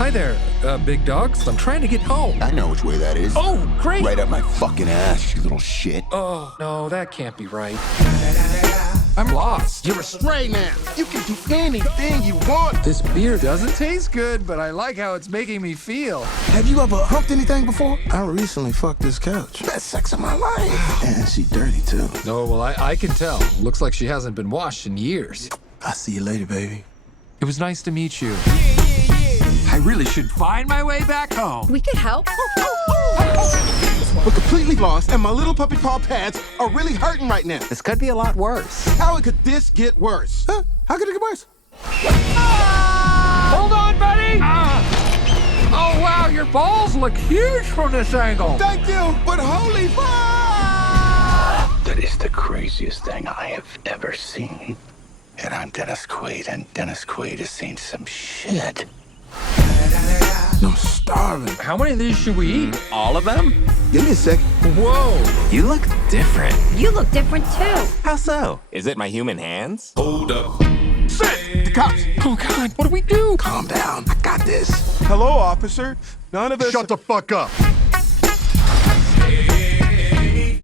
Hi there, big dogs. I'm trying to get home. I know which way that is. Oh, great. Right up my fucking ass, you little shit. Oh, no, that can't be right. I'm lost. You're a stray now. You can do anything you want. This beer doesn't taste good, but I like how it's making me feel. Have you ever humped anything before? I recently fucked this couch. Best sex of my life. And she dirty, too. No, well, I can tell. Looks like she hasn't been washed in years. I'll see you later, baby. It was nice to meet you. I really should find my way back home. We could help. We're completely lost, and my little puppy paw pads are really hurting right now. This could be a lot worse. How could this get worse? Huh? How could it get worse? Hold on, buddy! Oh, wow, your balls look huge from this angle. Thank you, but holy fuck! That is the craziest thing I have ever seen. And I'm Dennis Quaid, and Dennis Quaid has seen some shit. I'm starving. How many of these should we eat? All of them? Give me a second. Whoa! You look different. You look different too. How so? Is it my human hands? Hold up. Sit! The cops! Oh, God, what do we do? Calm down. I got this. Hello, officer. None of us... Shut the fuck up.